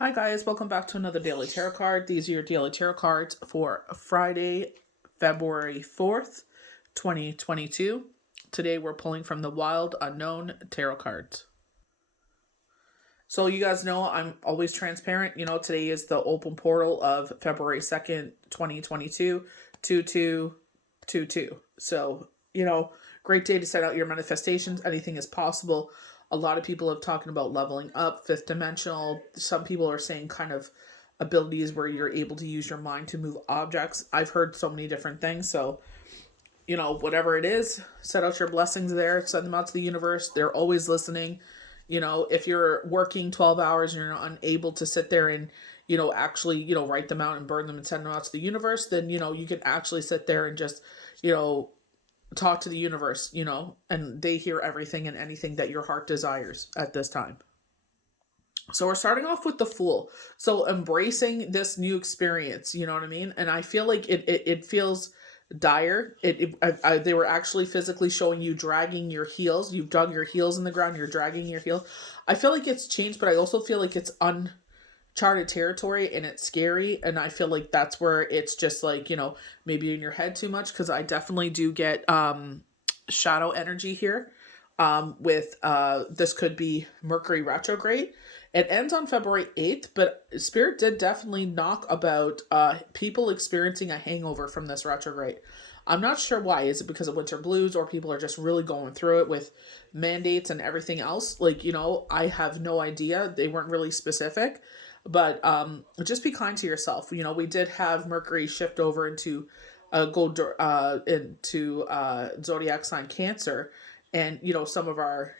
Hi guys, welcome back to another daily tarot card. These are your daily tarot cards for Friday, February 4th, 2022. Today we're pulling from the Wild Unknown Tarot cards. So you guys know I'm always transparent. Today is the open portal of February 2nd, 2022, 2222. So, great day to set out your manifestations. Anything is possible. A lot of people have talking about leveling up, fifth dimensional. Some people are saying kind of abilities where you're able to use your mind to move objects. I've heard so many different things. So, whatever it is, set out your blessings there, send them out to the universe. They're always listening. If you're working 12 hours and you're unable to sit there and, actually, write them out and burn them and send them out to the universe, then, you can actually sit there and just, talk to the universe, and they hear everything and anything that your heart desires at this time. So we're starting off with the Fool. So embracing this new experience, you know what I mean? And I feel like it feels dire. They were actually physically showing you dragging your heels. You've dug your heels in the ground. You're dragging your heels. I feel like it's changed, but I also feel like it's uncharted territory and it's scary. And I feel like that's where it's just like, maybe in your head too much. Cause I definitely do get, shadow energy here. With this could be Mercury Retrograde. It ends on February 8th, but Spirit did definitely knock about people experiencing a hangover from this retrograde. I'm not sure why. Is it because of winter blues or people are just really going through it with mandates and everything else? I have no idea. They weren't really specific, but just be kind to yourself. We did have Mercury shift over into zodiac sign Cancer, and some of our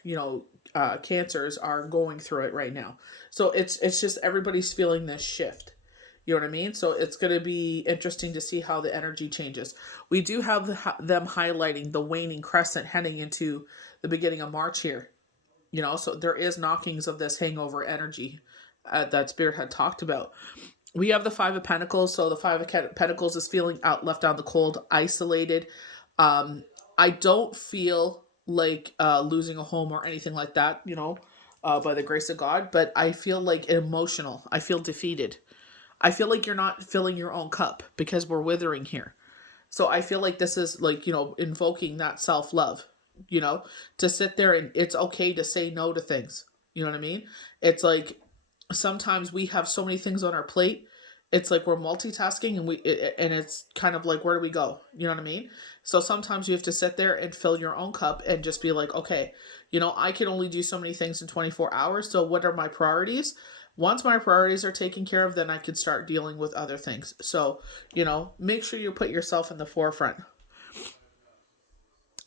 cancers are going through it right now. So it's just everybody's feeling this shift. You know what I mean? So it's going to be interesting to see how the energy changes. We do have them highlighting the waning crescent heading into the beginning of March here. So there is knockings of this hangover energy that Spirit had talked about. We have the Five of Pentacles. So the Five of Pentacles is feeling left out in the cold, isolated. I don't feel like losing a home or anything like that, by the grace of God, but I feel like emotional. I feel defeated. I feel like you're not filling your own cup because we're withering here. So I feel like this is like, invoking that self-love, to sit there, and it's okay to say no to things. You know what I mean? It's like sometimes we have so many things on our plate. It's like we're multitasking, and it's kind of like, where do we go? You know what I mean? So sometimes you have to sit there and fill your own cup and just be like, okay, I can only do so many things in 24 hours. So what are my priorities? Once my priorities are taken care of, then I can start dealing with other things. So, make sure you put yourself in the forefront.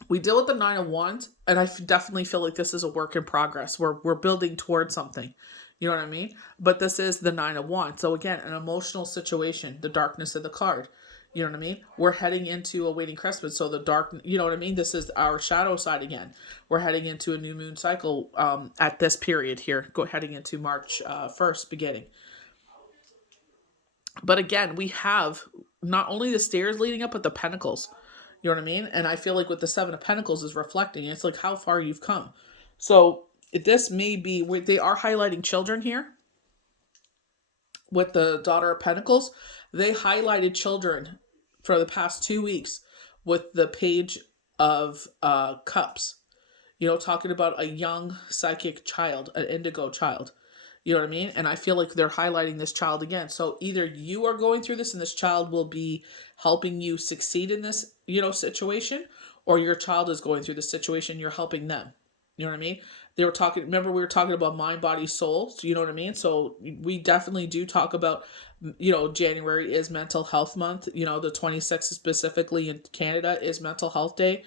We deal with the Nine of Wands, and I definitely feel like this is a work in progress. We're building towards something. You know what I mean? But this is the Nine of Wands. So again, an emotional situation, the darkness of the card. You know what I mean? We're heading into a waiting crescent. So the dark, you know what I mean? This is our shadow side again. We're heading into a new moon cycle at this period here, heading into March 1st beginning. But again, we have not only the stairs leading up, but the pentacles. You know what I mean? And I feel like with the Seven of Pentacles is reflecting. It's like how far you've come. So this may be, they are highlighting children here. With the Daughter of Pentacles, they highlighted children for the past 2 weeks with the Page of Cups. Talking about a young psychic child, an indigo child. You know what I mean? And I feel like they're highlighting this child again. So either you are going through this and this child will be helping you succeed in this, situation, or your child is going through the situation, you're helping them. You know what I mean? Remember we were talking about mind, body, soul. So you know what I mean? So we definitely do talk about, January is mental health month. The 26th specifically in Canada is mental health day.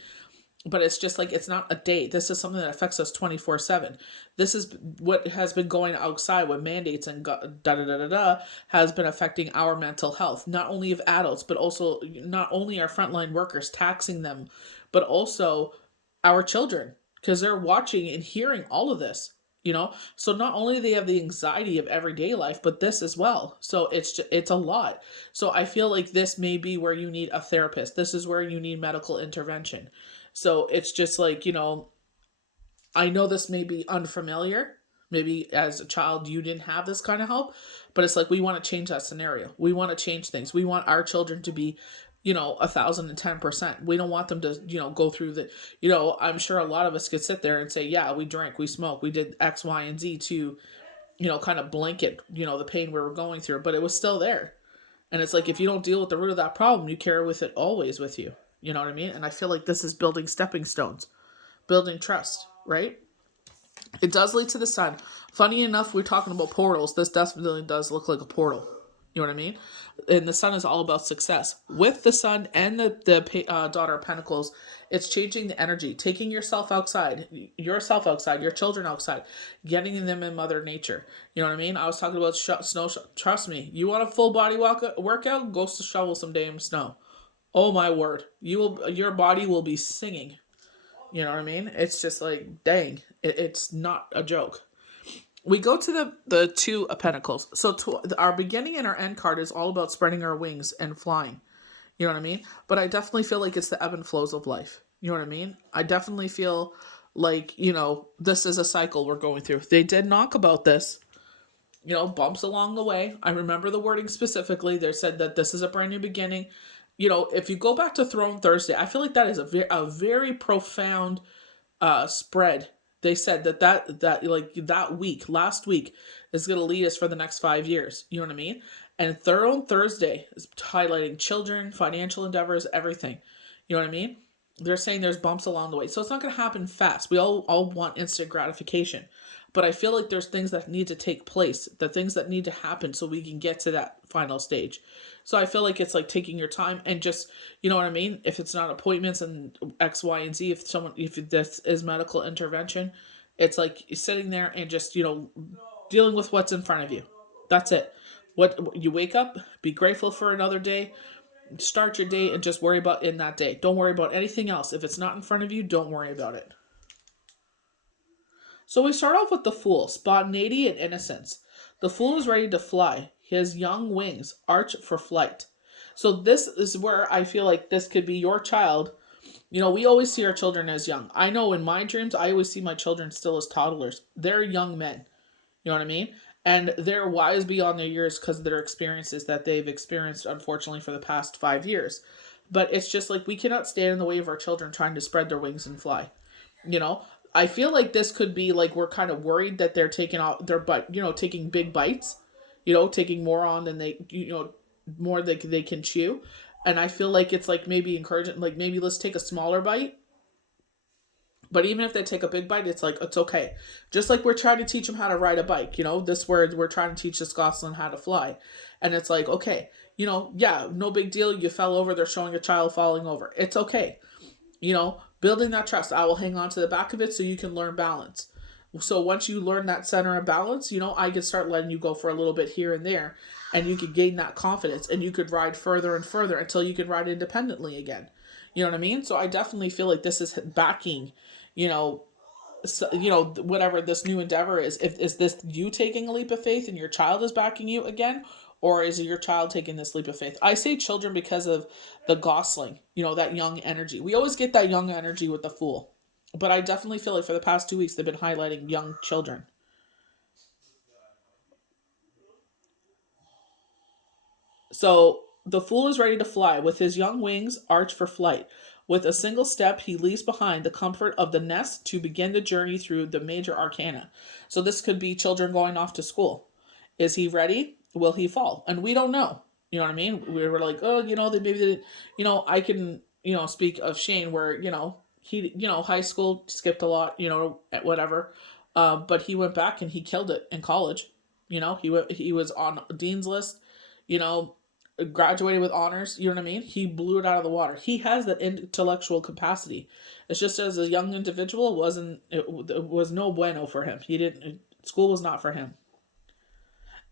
But it's just like, it's not a day. This is something that affects us 24/7. This is what has been going outside with mandates and has been affecting our mental health, not only of adults, but also not only our frontline workers, taxing them, but also our children, because they're watching and hearing all of this. So not only do they have the anxiety of everyday life, but this as well. So it's a lot. So I feel like this may be where you need a therapist. This is where you need medical intervention. So it's just like, I know this may be unfamiliar, Maybe as a child you didn't have this kind of help, but it's like we want to change that scenario. We want to change things. We want our children to be, 1,010%. We don't want them to, go through the, I'm sure a lot of us could sit there and say, yeah, we drank, we smoked, we did X, Y, and Z to, kind of blanket, the pain we were going through, but it was still there. And it's like, if you don't deal with the root of that problem, you carry with it always with you. You know what I mean? And I feel like this is building stepping stones, building trust, right? It does lead to the sun. Funny enough, we're talking about portals. This definitely does look like a portal. You know what I mean? And the sun is all about success. With the sun and the daughter of Pentacles, it's changing the energy, taking yourself outside, your children outside, getting them in Mother Nature. You know what I mean? I was talking about snow. Trust me, you want a full body workout? Go shovel some damn snow. Oh my word, your body will be singing. You know what I mean? It's just like, dang, it's not a joke. We go to the Two of Pentacles. So our beginning and our end card is all about spreading our wings and flying. You know what I mean? But I definitely feel like it's the ebb and flows of life. You know what I mean? I definitely feel like, this is a cycle we're going through. They did talk about this, bumps along the way. I remember the wording specifically. They said that this is a brand new beginning. If you go back to Throne Thursday, I feel like that is a very profound spread. They said that week, last week, is going to lead us for the next 5 years. You know what I mean? And Throne Thursday is highlighting children, financial endeavors, everything. You know what I mean? They're saying there's bumps along the way. So it's not going to happen fast. We all want instant gratification. But I feel like there's things that need to take place, the things that need to happen so we can get to that final stage. So I feel like it's like taking your time and just, you know what I mean? If it's not appointments and X, Y, and Z, if this is medical intervention, it's like sitting there and just, dealing with what's in front of you. That's it. What you wake up, be grateful for another day, start your day and just worry about in that day. Don't worry about anything else. If it's not in front of you, don't worry about it. So we start off with the Fool, spontaneity and innocence. The Fool is ready to fly. His young wings arch for flight. So this is where I feel like this could be your child. We always see our children as young. I know in my dreams, I always see my children still as toddlers. They're young men. You know what I mean? And they're wise beyond their years because of their experiences that they've experienced, unfortunately, for the past 5 years. But it's just like we cannot stand in the way of our children trying to spread their wings and fly. I feel like this could be like we're kind of worried that they're taking off their butt, taking big bites, taking more on than they, more than they can chew. And I feel like it's like maybe encouraging, like maybe let's take a smaller bite. But even if they take a big bite, it's like, it's okay. Just like we're trying to teach them how to ride a bike, this word, we're trying to teach this Gosselin how to fly. And it's like, okay, yeah, no big deal. You fell over. They're showing a child falling over. It's okay. Building that trust. I will hang on to the back of it so you can learn balance. So once you learn that center of balance, I could start letting you go for a little bit here and there, and you could gain that confidence, and you could ride further and further until you could ride independently again. You know what I mean? So I definitely feel like this is backing, whatever this new endeavor is. Is this you taking a leap of faith and your child is backing you again? Or is it your child taking this leap of faith? I say children because of the Gosling, that young energy. We always get that young energy with the Fool. But I definitely feel like for the past 2 weeks, they've been highlighting young children. So the Fool is ready to fly. With his young wings arch for flight. With a single step, he leaves behind the comfort of the nest to begin the journey through the major arcana. So this could be children going off to school. Is he ready? Will he fall? And we don't know. You know what I mean? We were like, oh, maybe I can, speak of Shane where, he, high school skipped a lot, whatever. But he went back and he killed it in college. He was on Dean's list, graduated with honors. You know what I mean? He blew it out of the water. He has that intellectual capacity. It's just as a young individual, it was no bueno for him. School was not for him.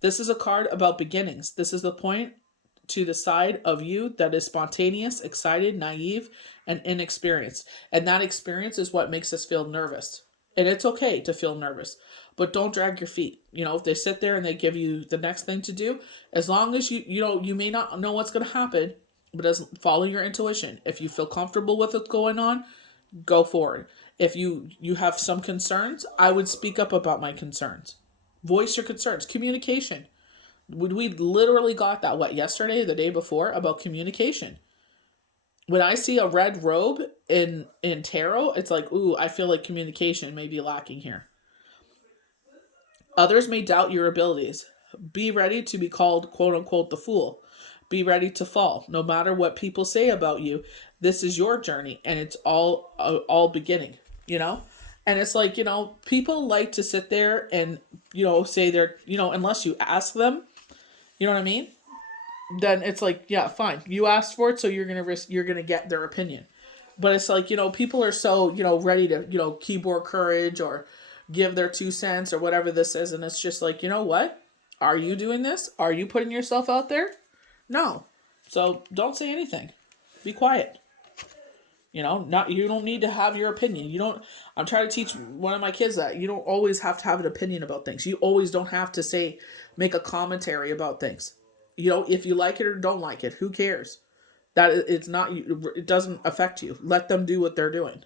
This is a card about beginnings. This is the point to the side of you that is spontaneous, excited, naive, and inexperienced. And that experience is what makes us feel nervous. And it's okay to feel nervous, but don't drag your feet. If they sit there and they give you the next thing to do, as long as you may not know what's going to happen, but follow your intuition. If you feel comfortable with what's going on, go forward. If you have some concerns, I would speak up about my concerns. Voice your concerns. Communication. We literally got that, what, yesterday, the day before, about communication. When I see a red robe in tarot, it's like, ooh, I feel like communication may be lacking here. Others may doubt your abilities. Be ready to be called, quote unquote, the fool. Be ready to fall. No matter what people say about you, this is your journey, and it's all beginning, you know? And it's like, people like to sit there and, say they're, unless you ask them, you know what I mean? Then it's like, yeah, fine. You asked for it, so you're gonna get their opinion. But it's like, people are so, ready to, keyboard courage or give their 2 cents or whatever this is. And it's just like, you know what? Are you doing this? Are you putting yourself out there? No. So don't say anything. Be quiet. You don't need to have your opinion. I'm trying to teach one of my kids that you don't always have to have an opinion about things. You always don't have to make a commentary about things. If you like it or don't like it, who cares? It doesn't affect you. Let them do what they're doing.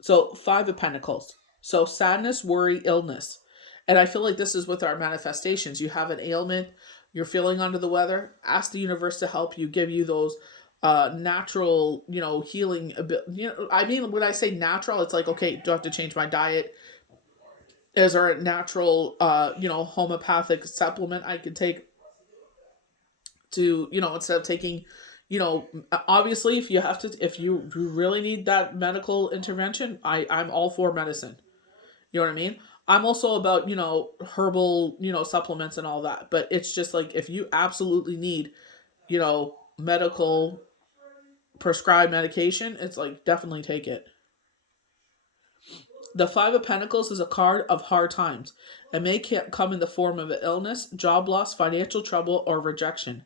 So 5 of Pentacles. So sadness, worry, illness. And I feel like this is with our manifestations. You have an ailment, you're feeling under the weather, ask the universe to help you, give you those natural, healing. I mean, when I say natural, it's like, okay, do I have to change my diet? Is there a natural, homeopathic supplement I could take to, instead of taking, obviously if you really need that medical intervention, I'm all for medicine. You know what I mean? I'm also about, herbal, supplements and all that. But it's just like, if you absolutely need, medical prescribed medication, it's like, definitely take it. The 5 of Pentacles is a card of hard times. It may come in the form of an illness, job loss, financial trouble, or rejection.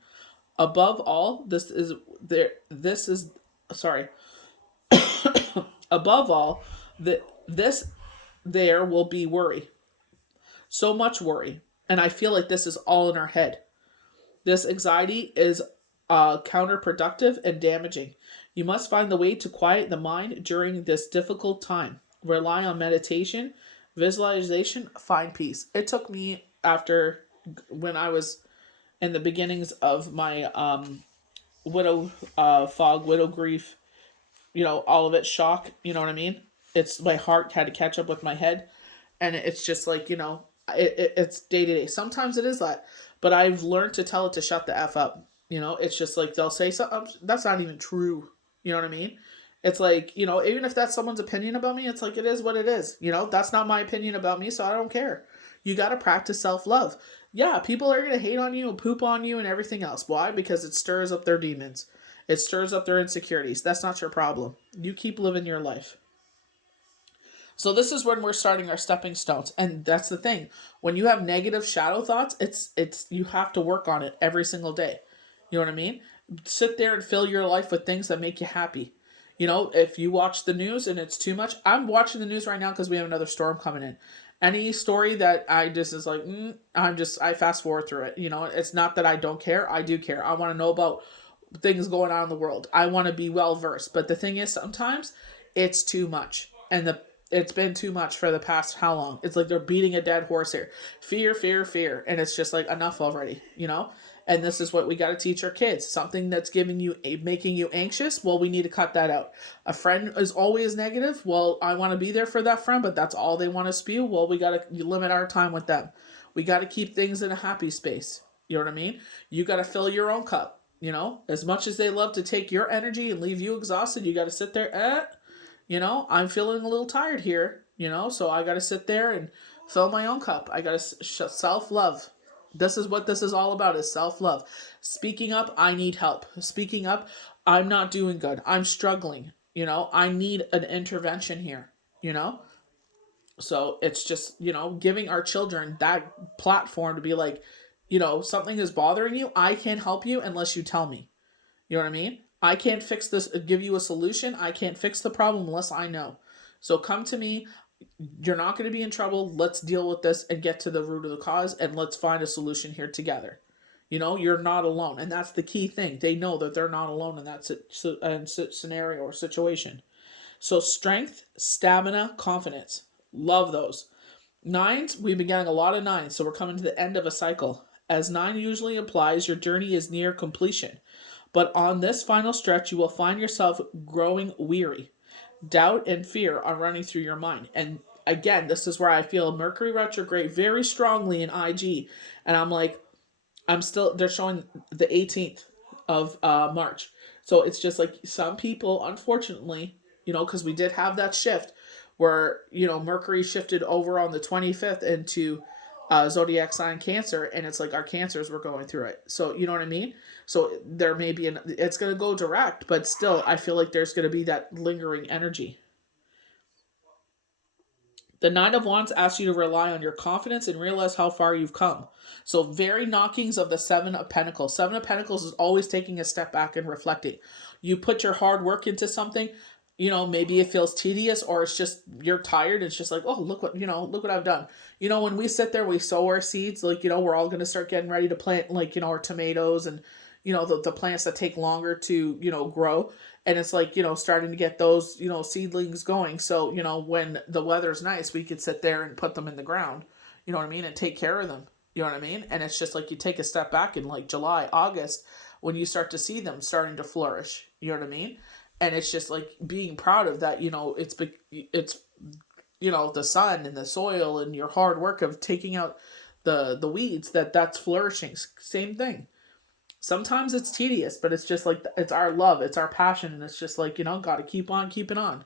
Above all, above all, there will be worry. So much worry. And I feel like this is all in our head. This anxiety is counterproductive and damaging. You must find the way to quiet the mind during this difficult time. Rely on meditation, visualization, find peace. It took me when I was in the beginnings of my widow grief, all of it, shock, you know what I mean? It's my heart had to catch up with my head, and it's just like, it's day to day. Sometimes it is that, but I've learned to tell it to shut the F up. It's just like they'll say something that's not even true. You know what I mean? It's like, even if that's someone's opinion about me, it's like, it is what it is. That's not my opinion about me, so I don't care. You got to practice self-love. Yeah, people are going to hate on you and poop on you and everything else. Why? Because it stirs up their demons. It stirs up their insecurities. That's not your problem. You keep living your life. So this is when we're starting our stepping stones. And that's the thing. When you have negative shadow thoughts, it's you have to work on it every single day. You know what I mean? Sit there and fill your life with things that make you happy. If you watch the news and it's too much, I'm watching the news right now because we have another storm coming in. Any story that I just is like, I fast forward through it. It's not that I don't care. I do care. I want to know about things going on in the world. I want to be well versed. But the thing is, sometimes it's too much. And it's been too much for the past how long? It's like they're beating a dead horse here. Fear, fear, fear. And it's just like, enough already, And this is what we got to teach our kids. Something that's making you anxious, well, we need to cut that out. A friend is always negative. Well, I want to be there for that friend, but that's all they want to spew. Well, we got to limit our time with them. We got to keep things in a happy space. You know what I mean? You got to fill your own cup. As much as they love to take your energy and leave you exhausted, you got to sit there, I'm feeling a little tired here, so I got to sit there and fill my own cup. I got to self-love. This is what this is all about, is self-love. Speaking up, I need help. Speaking up, I'm not doing good. I'm struggling. I need an intervention here, So it's just, giving our children that platform to be like, something is bothering you. I can't help you unless you tell me. You know what I mean? I can't fix this, give you a solution. I can't fix the problem unless I know. So come to me. You're not going to be in trouble. Let's deal with this and get to the root of the cause, and let's find a solution here together. You're not alone. And that's the key thing. They know that they're not alone in that scenario or situation. So strength, stamina, confidence. Love those. Nines, we've been getting a lot of nines, so we're coming to the end of a cycle. As 9 usually implies, your journey is near completion. But on this final stretch, you will find yourself growing weary. Doubt and fear are running through your mind. And again, this is where I feel Mercury retrograde very strongly in IG. And I'm like, they're showing the 18th of March. So it's just like some people, unfortunately, because we did have that shift where, Mercury shifted over on the 25th into zodiac sign Cancer, and it's like our Cancers were going through it. So, you know what I mean? So there may be, it's going to go direct, but still, I feel like there's going to be that lingering energy. The Nine of Wands asks you to rely on your confidence and realize how far you've come. So, very knockings of the Seven of Pentacles. Seven of Pentacles is always taking a step back and reflecting. You put your hard work into something, maybe it feels tedious, or it's just you're tired. It's just like, oh, look what I've done. When we sit there, we sow our seeds, like, we're all going to start getting ready to plant, like, our tomatoes and, the plants that take longer to, grow. And it's like, starting to get those, seedlings going. So, when the weather's nice, we could sit there and put them in the ground, you know what I mean? And take care of them, you know what I mean? And it's just like you take a step back in like July, August, when you start to see them starting to flourish, you know what I mean? And it's just like being proud of that, it's the sun and the soil and your hard work of taking out the weeds, that's flourishing. Same thing. Sometimes it's tedious, but it's just like, it's our love, it's our passion, and it's just like, got to keep on keeping on.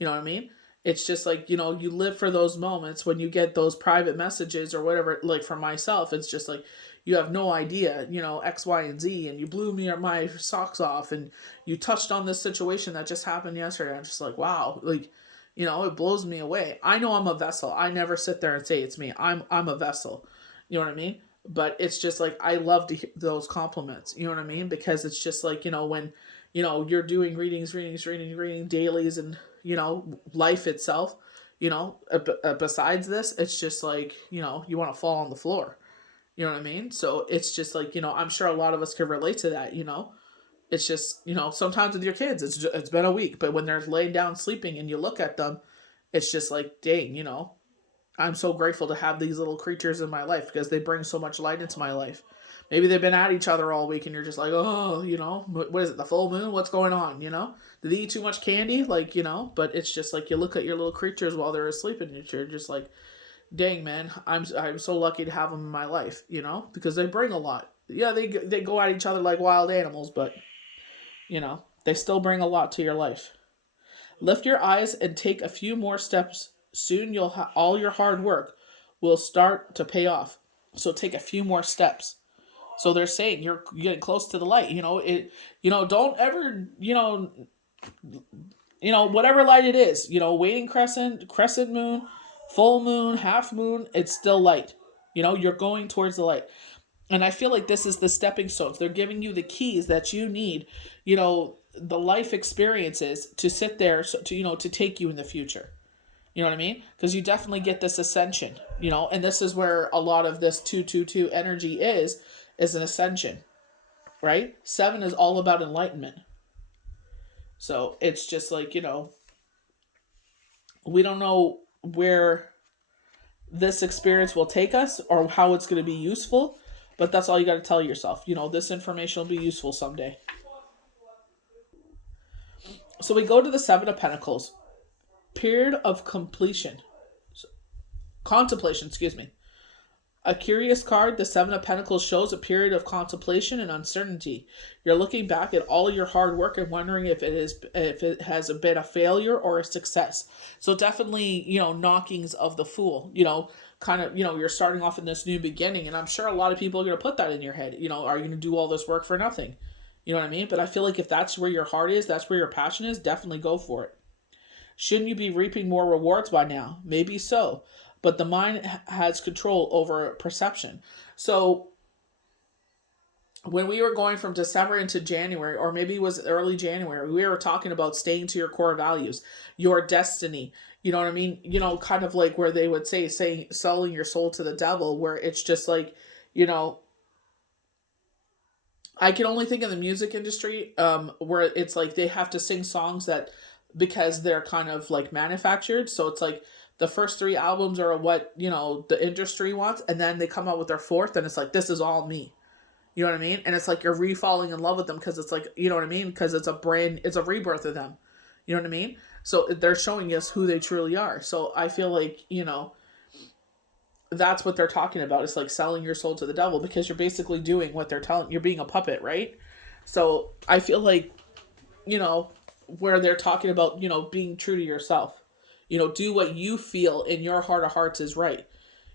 You know what I mean? It's just like, you live for those moments when you get those private messages or whatever. Like for myself, it's just like, you have no idea, X, Y, and Z, and you blew my socks off, and you touched on this situation that just happened yesterday. I'm just like, wow, like, it blows me away. I know I'm a vessel. I never sit there and say it's me. I'm a vessel. You know what I mean? But it's just like, I love to hear those compliments, you know what I mean? Because it's just like, when, you're doing readings, dailies, and, life itself, besides this, it's just like, you want to fall on the floor, you know what I mean? So it's just like, I'm sure a lot of us can relate to that, it's just, sometimes with your kids, it's been a week, but when they're laying down sleeping and you look at them, it's just like, dang, I'm so grateful to have these little creatures in my life because they bring so much light into my life. Maybe they've been at each other all week and you're just like, oh, what is it, the full moon? What's going on, Did they eat too much candy? Like, but it's just like you look at your little creatures while they're asleep and you're just like, dang, man, I'm so lucky to have them in my life, because they bring a lot. Yeah, they go at each other like wild animals, but, they still bring a lot to your life. Lift your eyes and take a few more steps. Soon all your hard work will start to pay off. So take a few more steps. So they're saying you're getting close to the light. Don't ever, whatever light it is, waning crescent moon, full moon, half moon, it's still light. You're going towards the light. And I feel like this is the stepping stones. They're giving you the keys that you need, the life experiences to sit there to take you in the future. You know what I mean? Because you definitely get this ascension, and this is where a lot of this 222 energy is an ascension, right? 7 is all about enlightenment. So it's just like, we don't know where this experience will take us or how it's going to be useful, but that's all you got to tell yourself. This information will be useful someday. So we go to the 7 of Pentacles. Period of contemplation, excuse me. A curious card, the 7 of Pentacles shows a period of contemplation and uncertainty. You're looking back at all your hard work and wondering if it has been a failure or a success. So definitely, knockings of the Fool, kind of, you're starting off in this new beginning, and I'm sure a lot of people are going to put that in your head. Are you going to do all this work for nothing? You know what I mean? But I feel like if that's where your heart is, that's where your passion is, definitely go for it. Shouldn't you be reaping more rewards by now? Maybe so. But the mind has control over perception. So when we were going from December into January, or maybe it was early January, we were talking about staying to your core values, your destiny. You know what I mean? Kind of like where they would say selling your soul to the devil, where it's just like, I can only think of the music industry, where it's like they have to sing songs that because they're kind of like manufactured. So it's like the first three albums are what, you know, the industry wants, and then they come out with their fourth and it's like, this is all me. You know what I mean? And it's like you're re-falling in love with them because it's like, you know what I mean? Because it's a rebirth of them. You know what I mean? So they're showing us who they truly are. So I feel like, you know, that's what they're talking about. It's like selling your soul to the devil, because you're basically doing what they're telling. You're being a puppet, right? So I feel like, you know, where they're talking about, you know, being true to yourself. You know, do what you feel in your heart of hearts is right.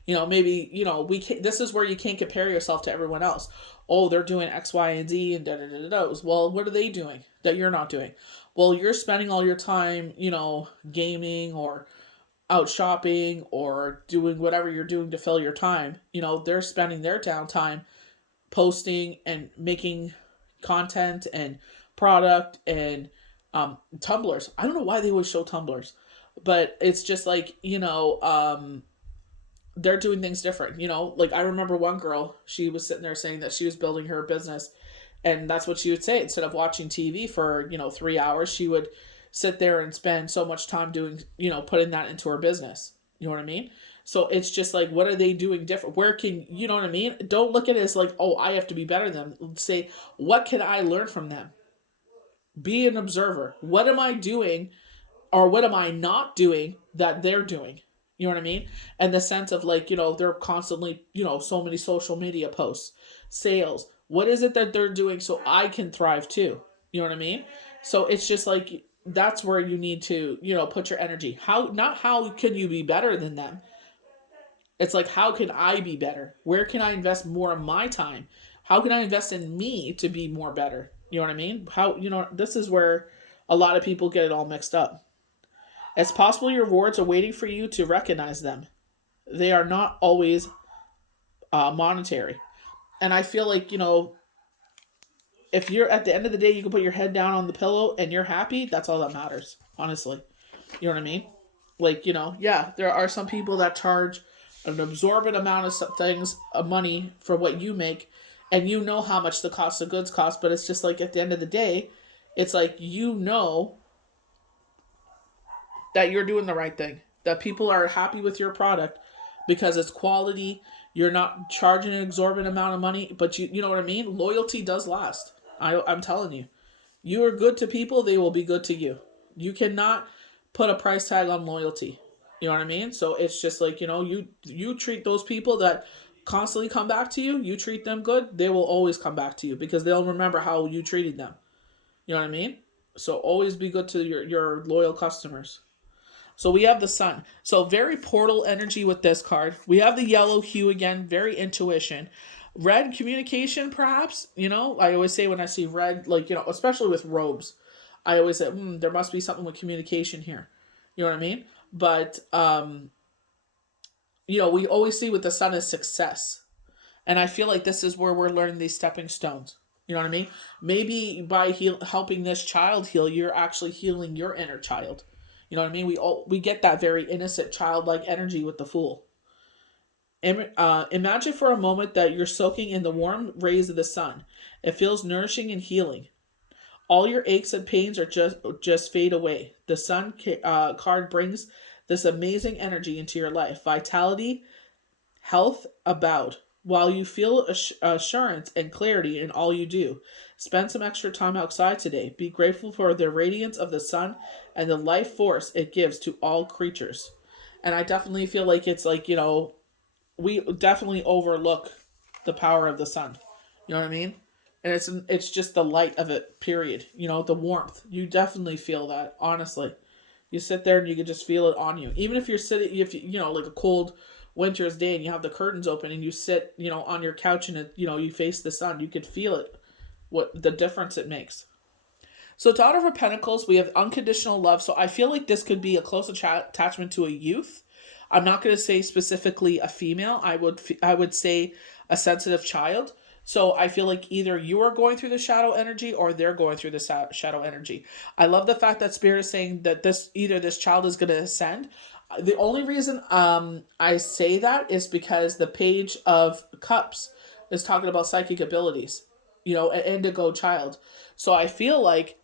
You know, maybe, you know, this is where you can't compare yourself to everyone else. Oh, they're doing X, Y, and Z and da da da da. Well, what are they doing that you're not doing? Well, you're spending all your time, you know, gaming or out shopping or doing whatever you're doing to fill your time. You know, they're spending their downtime posting and making content and product and tumblers. I don't know why they always show tumblers, but it's just like, you know, they're doing things different. You know, like I remember one girl, she was sitting there saying that she was building her business, and that's what she would say. Instead of watching TV for, you know, 3 hours, she would sit there and spend so much time doing, you know, putting that into her business. You know what I mean? So it's just like, what are they doing different? Where can, you know what I mean? Don't look at it as like, oh, I have to be better than them. Say, what can I learn from them? Be an observer. What am I doing, or what am I not doing that they're doing? You know what I mean? And the sense of like, you know, they're constantly, you know, so many social media posts, sales. What is it that they're doing so I can thrive too? You know what I mean? So it's just like, that's where you need to, you know, put your energy. Not how can you be better than them? It's like, how can I be better? Where can I invest more of my time? How can I invest in me to be more better? You know what I mean? How, you know, this is where a lot of people get it all mixed up. It's possible your rewards are waiting for you to recognize them. They are not always monetary. And I feel like, you know, if you're at the end of the day, you can put your head down on the pillow and you're happy, that's all that matters, honestly. You know what I mean? Like, you know, yeah, there are some people that charge an absorbent amount of things, of money for what you make, and you know how much the cost of goods cost, but it's just like at the end of the day, it's like, you know, that you're doing the right thing, that people are happy with your product because it's quality. You're not charging an exorbitant amount of money, but you know what I mean? Loyalty does last. I'm telling you. You are good to people, they will be good to you. You cannot put a price tag on loyalty. You know what I mean? So it's just like, you know, you treat those people that constantly come back to you, you treat them good, they will always come back to you because they'll remember how you treated them. You know what I mean? So always be good to your loyal customers. So we have the sun. So very portal energy with this card. We have the yellow hue again, very intuition. Red, communication, perhaps. You know, I always say when I see red, like, you know, especially with robes, I always say, there must be something with communication here. You know what I mean? But, you know, we always see with the sun is success. And I feel like this is where we're learning these stepping stones. You know what I mean? Maybe by helping this child heal, you're actually healing your inner child. You know what I mean? We get that very innocent, childlike energy with the Fool. Imagine for a moment that you're soaking in the warm rays of the sun. It feels nourishing and healing. All your aches and pains are just fade away. The sun card brings this amazing energy into your life. Vitality, health abound. While you feel assurance and clarity in all you do, spend some extra time outside today. Be grateful for the radiance of the sun and the life force it gives to all creatures. And I definitely feel like it's like, you know, we definitely overlook the power of the sun. You know what I mean? And it's just the light of it, period. You know, the warmth. You definitely feel that, honestly. You sit there and you can just feel it on you. Even if you're sitting, if you know, like a cold winter's day and you have the curtains open and you sit, you know, on your couch and it, you know, you face the sun, you could feel it, what the difference it makes. So Daughter of Pentacles, we have unconditional love. So I feel like this could be a close attachment to a youth. I'm not going to say specifically a female. I would say a sensitive child. So I feel like either you are going through the shadow energy or they're going through the shadow energy. I love the fact that Spirit is saying that either this child is going to ascend. The only reason I say that is because the Page of Cups is talking about psychic abilities, you know, an indigo child. So I feel like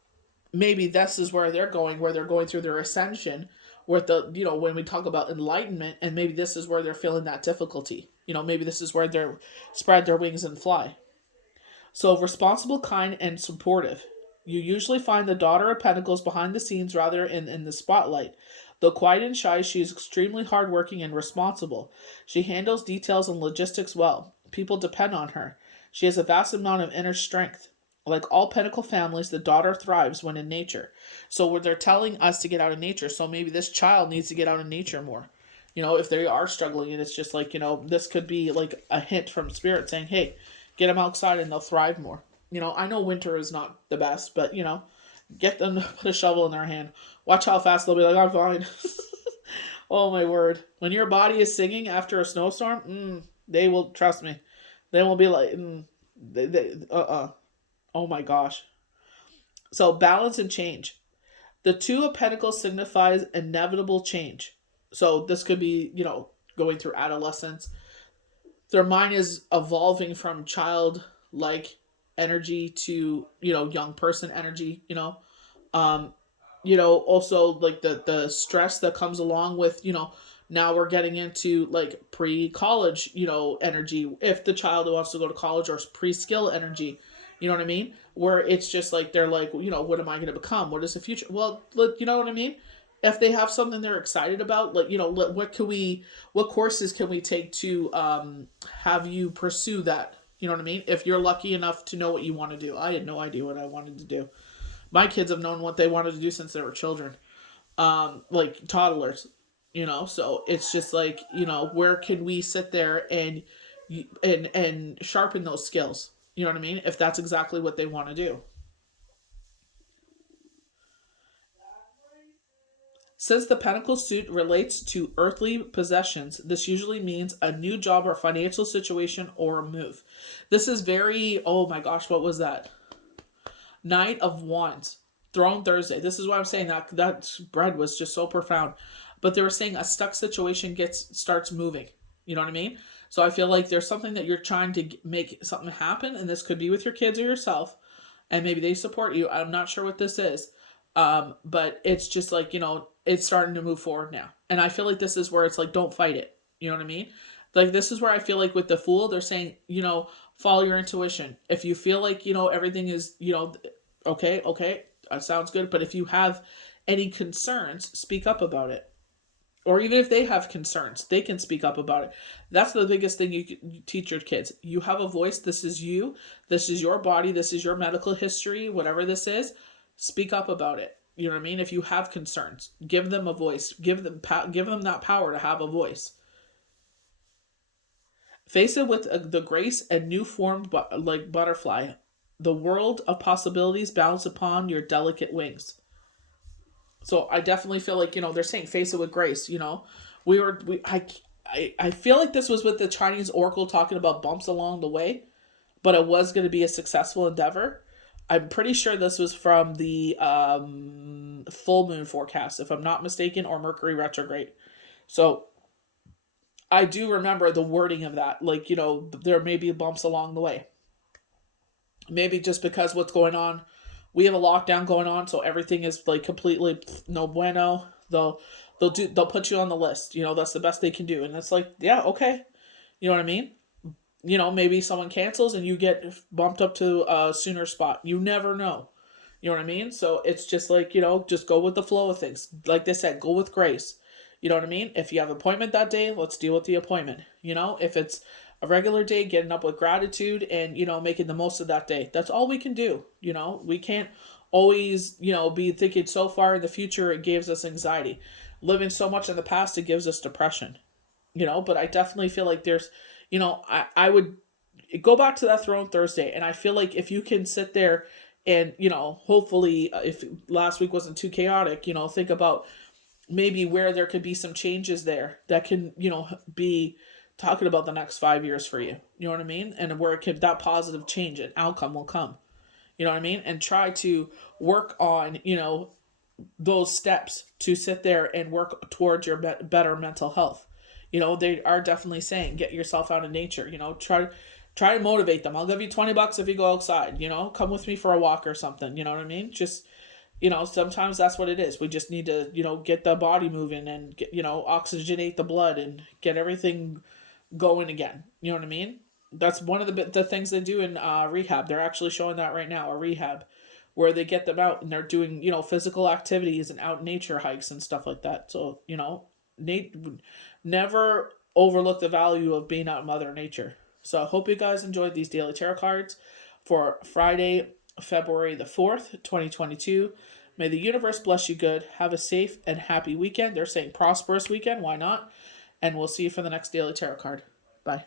maybe this is where they're going through their ascension, with the, when we talk about enlightenment, and maybe this is where they're feeling that difficulty. Maybe this is where they're spread their wings and fly. So responsible, kind, and supportive. You usually find the Daughter of Pentacles behind the scenes rather in the spotlight. Though quiet and shy, she is extremely hardworking and responsible. She handles details and logistics well. People depend on her. She has a vast amount of inner strength. Like all Pentacle families, the daughter thrives when in nature. So where they're telling us to get out of nature, so maybe this child needs to get out of nature more. If they are struggling, and it's just like, this could be like a hint from spirit saying, hey, get them outside and they'll thrive more. I know winter is not the best, but get them to put a shovel in their hand. Watch how fast they'll be like, I'm fine. Oh my word. When your body is singing after a snowstorm, they will, trust me. They won't be like, oh my gosh. So balance and change. The Two of Pentacles signifies inevitable change. So this could be, going through adolescence. Their mind is evolving from childlike energy to, young person energy, also like the stress that comes along with, now we're getting into like pre-college, energy, if the child wants to go to college, or pre-skill energy, you know what I mean? Where it's just like, they're like, what am I going to become? What is the future? Well, you know what I mean? If they have something they're excited about, like, what courses can we take to have you pursue that? You know what I mean? If you're lucky enough to know what you want to do. I had no idea what I wanted to do. My kids have known what they wanted to do since they were children, like toddlers, so it's just like, where can we sit there and sharpen those skills? You know what I mean? If that's exactly what they want to do. Since the Pentacle suit relates to earthly possessions, this usually means a new job or financial situation or a move. This is very, oh my gosh, what was that? Knight of Wands, Throne Thursday. This is why I'm saying that spread was just so profound. But they were saying a stuck situation starts moving. You know what I mean? So I feel like there's something that you're trying to make something happen, and this could be with your kids or yourself, and maybe they support you. I'm not sure what this is. But it's just like, it's starting to move forward now. And I feel like this is where it's like, don't fight it. You know what I mean? Like, this is where I feel like with the Fool, they're saying, follow your intuition. If you feel like, everything is, okay, that sounds good. But if you have any concerns, speak up about it. Or even if they have concerns, they can speak up about it. That's the biggest thing you teach your kids. You have a voice. This is you. This is your body. This is your medical history, whatever this is. Speak up about it. You know what I mean? If you have concerns, give them a voice. Give them that power to have a voice. Face it with the grace and new formed like butterfly. The world of possibilities bounce upon your delicate wings. So I definitely feel like, they're saying face it with grace. I feel like this was with the Chinese oracle talking about bumps along the way, but it was going to be a successful endeavor. I'm pretty sure this was from the full moon forecast, if I'm not mistaken, or Mercury Retrograde. So I do remember the wording of that. Like, there may be bumps along the way. Maybe just because what's going on, we have a lockdown going on, so everything is like completely no bueno. They'll put you on the list. That's the best they can do, and it's like, yeah, okay. You know what I mean? Maybe someone cancels and you get bumped up to a sooner spot. You never know. You know what I mean? So it's just like, just go with the flow of things. Like they said, go with grace. You know what I mean? If you have an appointment that day, let's deal with the appointment. If it's a regular day, getting up with gratitude and, making the most of that day. That's all we can do. We can't always, be thinking so far in the future, it gives us anxiety. Living so much in the past, it gives us depression. But I definitely feel like there's, I would go back to that Throne Thursday, and I feel like if you can sit there and, hopefully if last week wasn't too chaotic, think about maybe where there could be some changes there that can, be talking about the next 5 years for you. You know what I mean? And where that positive change and outcome will come. You know what I mean? And try to work on, those steps to sit there and work towards your better mental health. They are definitely saying, get yourself out of nature, try to motivate them. I'll give you $20 if you go outside, come with me for a walk or something. You know what I mean? Just, sometimes that's what it is. We just need to, get the body moving and get, oxygenate the blood and get everything going again. You know what I mean? That's one of the things they do in rehab. They're actually showing that right now, a rehab, where they get them out and they're doing, physical activities and out nature hikes and stuff like that. So, Nate, never overlook the value of being out in Mother Nature. So I hope you guys enjoyed these daily tarot cards for Friday, February the 4th, 2022. May the universe bless you good. Have a safe and happy weekend. They're saying prosperous weekend. Why not? And we'll see you for the next daily tarot card. Bye.